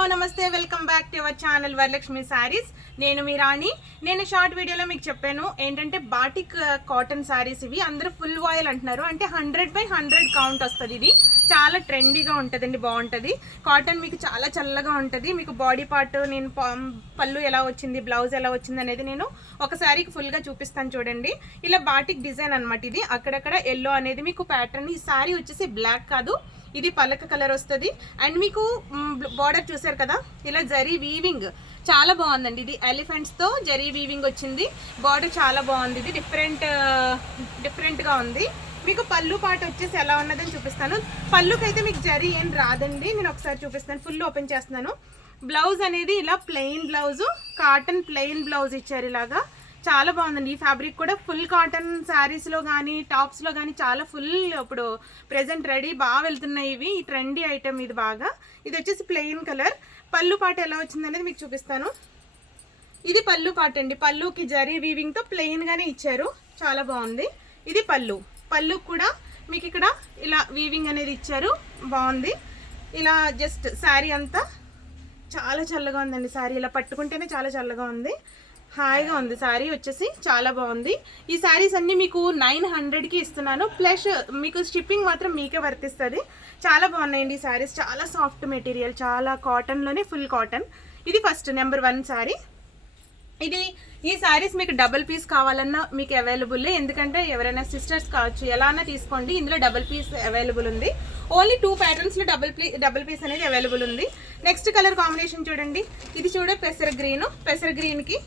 Hello నమస్తే welcome back to our channel Varalakshmi saris. నేను మీ రాణి. నేను షార్ట్ వీడియోలో మీకు చెప్పాను ఏంటంటే బాటిక్ కాటన్ సారీస్ ఇవి అందరూ ఫుల్ వాయిల్ అంటున్నారు. అంటే 100/100 కౌంట్ వస్తుంది. ఇది చాలా ట్రెండీగా ఉంటుందండి, బాగుంటుంది. కాటన్ మీకు చాలా చల్లగా ఉంటుంది. మీకు బాడీ పార్ట్ నేను పళ్ళు ఎలా వచ్చింది, బ్లౌజ్ ఎలా వచ్చింది అనేది నేను ఒక సారీకి ఫుల్గా చూపిస్తాను చూడండి. ఇలా బాటిక్ డిజైన్ అనమాట. ఇది అక్కడక్కడ ఎల్లో అనేది మీకు ప్యాటర్న్. ఈ సారీ వచ్చేసి బ్లాక్ కాదు, ఇది పలక కలర్ వస్తుంది. అండ్ మీకు బార్డర్ చూసారు కదా, ఇలా జరీ వీవింగ్ చాలా బాగుందండి. ఇది ఎలిఫెంట్స్తో జరీ వీవింగ్ వచ్చింది. బార్డర్ చాలా బాగుంది. ఇది డిఫరెంట్గా ఉంది. మీకు పళ్ళు పాట వచ్చేసి ఎలా ఉన్నదని చూపిస్తాను. పళ్ళుకైతే మీకు జరీ ఏం రాదండి. నేను ఒకసారి చూపిస్తాను. ఫుల్ ఓపెన్ చేస్తున్నాను. బ్లౌజ్ అనేది ఇలా plain blouse, cotton plain blouse ఇచ్చారు. ఇలాగా చాలా బాగుందండి. ఈ ఫ్యాబ్రిక్ కూడా ఫుల్ కాటన్ శారీస్లో కానీ టాప్స్లో కానీ చాలా ఫుల్ ఇప్పుడు ప్రెజెంట్ రెడీ బాగా వెళ్తున్నాయి ఇవి. ఈ ట్రెండీ ఐటమ్ ఇది బాగా. ఇది వచ్చేసి ప్లెయిన్ కలర్. పళ్ళు పాట ఎలా వచ్చింది అనేది మీకు చూపిస్తాను. ఇది పళ్ళు పాట అండి. పళ్ళుకి జరీ వీవింగ్తో ప్లెయిన్గానే ఇచ్చారు, చాలా బాగుంది. ఇది పళ్ళు కూడా మీకు ఇక్కడ ఇలా వీవింగ్ అనేది ఇచ్చారు, బాగుంది. ఇలా జస్ట్ శారీ అంతా చాలా చల్లగా ఉందండి. శారీ ఇలా పట్టుకుంటేనే చాలా చల్లగా ఉంది, హాయిగా ఉంది. శారీ వచ్చేసి చాలా బాగుంది. ఈ శారీస్ అన్నీ మీకు 900కి ఇస్తున్నాను. ప్లస్ మీకు షిప్పింగ్ మాత్రం మీకే వర్తిస్తుంది. చాలా బాగున్నాయండి ఈ శారీస్. చాలా సాఫ్ట్ మెటీరియల్, చాలా కాటన్లోనే ఫుల్ కాటన్. ఇది ఫస్ట్ నెంబర్ 1 శారీ. ఈ శారీస్ మీకు డబుల్ పీస్ కావాలన్నా మీకు అవైలబుల్. ఎందుకంటే ఎవరైనా సిస్టర్స్ కావచ్చు, ఎలా అన్నా తీసుకోండి. ఇందులో డబుల్ పీస్ అవైలబుల్ ఉంది. ఓన్లీ 2 ప్యాటర్న్స్లో డబుల్ పీస్ అనేది అవైలబుల్ ఉంది. నెక్స్ట్ కలర్ కాంబినేషన్ చూడండి. ఇది పెసర గ్రీన్కి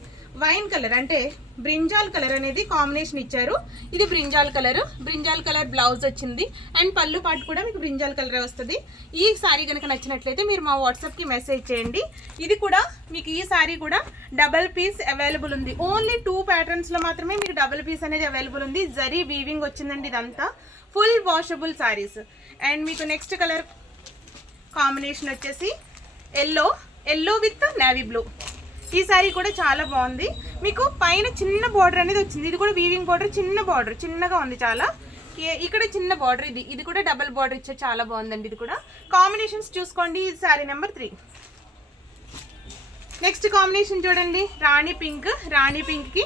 వైన్ కలర్ అంటే బ్రింజాల్ కలర్ అనేది కాంబినేషన్ ఇచ్చారు. ఇది బ్రింజాల్ కలర్ బ్లౌజ్ వచ్చింది. అండ్ పళ్ళు పాటు కూడా మీకు బ్రింజాల్ కలర్ వస్తుంది. ఈ శారీ కనుక నచ్చినట్లయితే మీరు మా వాట్సాప్కి మెసేజ్ చేయండి. ఇది కూడా మీకు ఈ శారీ కూడా డబల్ పీస్ అవైలబుల్ ఉంది. ఓన్లీ 2 ప్యాటర్న్స్లో మాత్రమే మీకు డబుల్ పీస్ అనేది అవైలబుల్ ఉంది. జరీ వీవింగ్ వచ్చిందండి. ఇదంతా ఫుల్ వాషబుల్ శారీస్. అండ్ మీకు నెక్స్ట్ కలర్ కాంబినేషన్ వచ్చేసి ఎల్లో విత్ నేవీ బ్లూ. ఈ శారీ కూడా చాలా బాగుంది. మీకు పైన చిన్న బార్డర్ అనేది వచ్చింది. ఇది కూడా వీవింగ్ బార్డర్, చిన్నగా ఉంది చాలా. ఇక్కడ చిన్న బార్డర్. ఇది కూడా డబల్ బార్డర్ ఇచ్చే చాలా బాగుందండి. ఇది కూడా కాంబినేషన్స్ చూసుకోండి. ఇది శారీ నెంబర్ 3. నెక్స్ట్ కాంబినేషన్ చూడండి. రాణి పింక్కి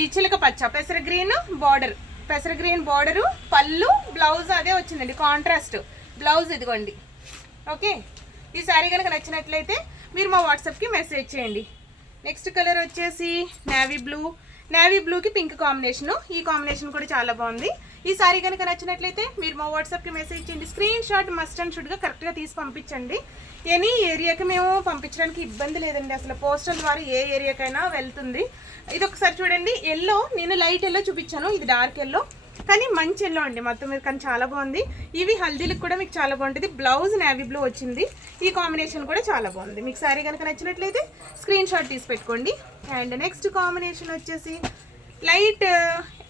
ఈ చిలక పచ్చ పెసర గ్రీన్ బార్డరు, పళ్ళు బ్లౌజ్ అదే వచ్చిందండి. కాంట్రాస్ట్ బ్లౌజ్ ఇదిగోండి. ఓకే, ఈ శారీ కనుక నచ్చినట్లయితే మీరు మా వాట్సాప్కి మెసేజ్ చేయండి. నెక్స్ట్ కలర్ వచ్చేసి నేవీ బ్లూకి పింక్ కాంబినేషను. ఈ కాంబినేషన్ కూడా చాలా బాగుంది. ఈ శారీ కనుక నచ్చినట్లయితే మీరు మా వాట్సాప్కి మెసేజ్ చేయండి. స్క్రీన్ షాట్ మస్ట్ అండ్ షుడ్గా కరెక్ట్గా తీసి పంపించండి. ఎనీ ఏరియాకి మేము పంపించడానికి ఇబ్బంది లేదండి. అసలు పోస్టల్ ద్వారా ఏ ఏరియాకైనా వెళ్తుంది. ఇది ఒకసారి చూడండి. నేను లైట్ ఎల్లో చూపించాను. ఇది డార్క్ ఎల్లో, కానీ మంచి ఎల్లో అండి మొత్తం మీద. కానీ చాలా బాగుంది. ఇవి హల్దీలకు కూడా మీకు చాలా బాగుంటుంది. బ్లౌజ్ నేవీ బ్లూ వచ్చింది. ఈ కాంబినేషన్ కూడా చాలా బాగుంది. మీకు శారీ కనుక నచ్చినట్లయితే స్క్రీన్ షాట్ తీసి పెట్టుకోండి. అండ్ నెక్స్ట్ కాంబినేషన్ వచ్చేసి లైట్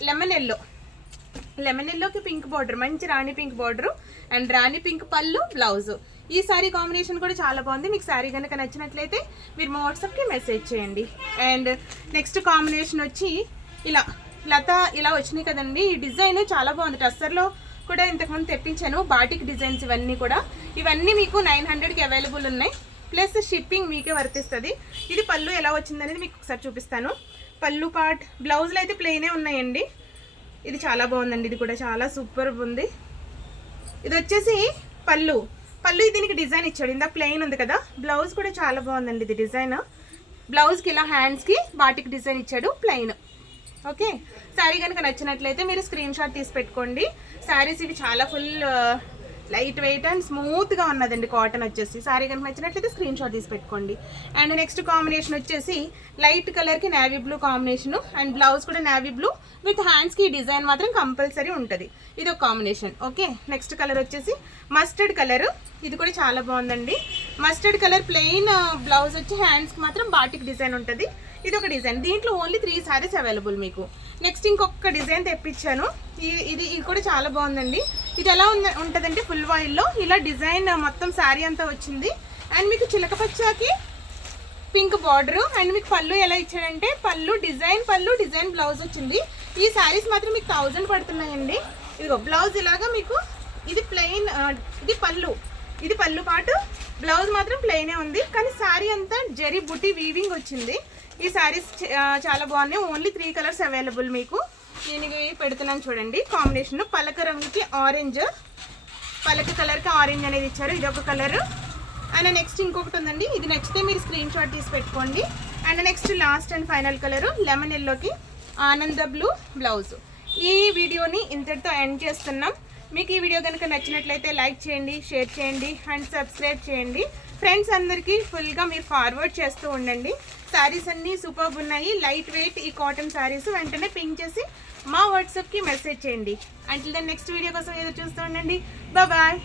లెమన్ ఎల్లోకి పింక్ బార్డర్, మంచి రాణి పింక్ బార్డరు అండ్ రాణి పింక్ పళ్ళు బ్లౌజ్. ఈ శారీ కాంబినేషన్ కూడా చాలా బాగుంది. మీకు శారీ కనుక నచ్చినట్లయితే మీరు మా వాట్సాప్కి మెసేజ్ చేయండి. అండ్ నెక్స్ట్ కాంబినేషన్ వచ్చి ఇలా వచ్చినాయి కదండి. ఈ డిజైన్ చాలా బాగుంది. టస్సర్లో కూడా ఇంతకుముందు తెప్పించాను బాటిక్ డిజైన్స్. ఇవన్నీ మీకు 900కి అవైలబుల్ ఉన్నాయి. ప్లస్ షిప్పింగ్ మీకే వర్తిస్తుంది. ఇది పళ్ళు ఎలా వచ్చిందనేది మీకు ఒకసారి చూపిస్తాను. పళ్ళు పార్ట్ బ్లౌజ్లో అయితే ప్లెయినే ఉన్నాయండి. ఇది చాలా బాగుందండి. ఇది కూడా చాలా సూపర్ ఉంది. ఇది వచ్చేసి పళ్ళు దీనికి డిజైన్ ఇచ్చాడు. ఇందాక ప్లెయిన్ ఉంది కదా. బ్లౌజ్ కూడా చాలా బాగుందండి. ఇది డిజైన్ బ్లౌజ్కి ఇలా హ్యాండ్స్కి బాటిక్ డిజైన్ ఇచ్చాడు, ప్లెయిన్. ఓకే, శారీ కనుక నచ్చినట్లయితే మీరు స్క్రీన్ షాట్ తీసి పెట్టుకోండి. శారీస్ ఇవి చాలా ఫుల్ లైట్ వెయిట్ అండ్ స్మూత్గా ఉన్నదండి. కాటన్ వచ్చేసి శారీ కనుక నచ్చినట్లయితే స్క్రీన్ షాట్ తీసి పెట్టుకోండి. అండ్ నెక్స్ట్ కాంబినేషన్ వచ్చేసి లైట్ కలర్కి navy blue combination and blouse కూడా నేవీ బ్లూ విత్ హ్యాండ్స్కి డిజైన్ మాత్రం కంపల్సరీ ఉంటుంది. ఇది ఒక కాంబినేషన్. ఓకే, నెక్స్ట్ కలర్ వచ్చేసి మస్టర్డ్ కలర్. ఇది కూడా చాలా బాగుందండి. మస్టర్డ్ కలర్ ప్లెయిన్ బ్లౌజ్ వచ్చి హ్యాండ్స్కి మాత్రం బాటిక్ డిజైన్ ఉంటుంది. ఇది ఒక డిజైన్. దీంట్లో ఓన్లీ 3 శారీస్ అవైలబుల్ మీకు. నెక్స్ట్ ఇంకొక డిజైన్ తెప్పించాను. ఇది కూడా చాలా బాగుందండి. ఇది ఎలా ఉంటుందంటే ఫుల్ వాయిల్లో ఇలా డిజైన్ మొత్తం శారీ అంతా వచ్చింది. అండ్ మీకు చిలక పచ్చకి పింక్ బార్డరు అండ్ మీకు పళ్ళు ఎలా ఇచ్చాడంటే పళ్ళు డిజైన్ బ్లౌజ్ వచ్చింది. ఈ శారీస్ మాత్రం మీకు 1000 పడుతున్నాయండి. ఇదిగో బ్లౌజ్ ఇలాగా మీకు. ఇది ప్లెయిన్, ఇది పళ్ళు. ఇది పళ్ళు పాటు, బ్లౌజ్ మాత్రం ప్లెయినే ఉంది, కానీ శారీ అంతా జరీ బుట్టి వీవింగ్ వచ్చింది. ఈ శారీస్ చాలా బాగున్నాయి. ఓన్లీ 3 కలర్స్ అవైలబుల్ మీకు. నేను ఇవి పెడుతున్నాను చూడండి కాంబినేషన్. పలక రంగుకి ఆరెంజ్, పలక కలర్కి ఆరెంజ్ అనేది ఇచ్చారు. ఇది ఒక కలర్. అండ్ నెక్స్ట్ ఇంకొకటి ఉందండి, ఇది నచ్చితే మీరు స్క్రీన్ షాట్ తీసి పెట్టుకోండి. And next last and final colour lemon ఎల్లోకి ఆనంద బ్లూ బ్లౌజ్. ఈ వీడియోని ఇంతటితో ఎండ్ చేస్తున్నాం. మీకు ఈ వీడియో కనుక నచ్చినట్లయితే లైక్ చేయండి, షేర్ చేయండి అండ్ సబ్స్క్రైబ్ చేయండి. ఫ్రెండ్స్ అందరికీ ఫుల్గా మీరు ఫార్వర్డ్ చేస్తూ ఉండండి. శారీస్ అన్నీ సూపర్బ్ ఉన్నాయి, లైట్ వెయిట్ ఈ కాటన్ శారీస్. వెంటనే పింక్ చేసి మా వాట్సాప్కి మెసేజ్ చేయండి. అంటిల్ దెన్ నెక్స్ట్ వీడియో కోసం ఎదురు చూస్తూ ఉండండి. బాయ్.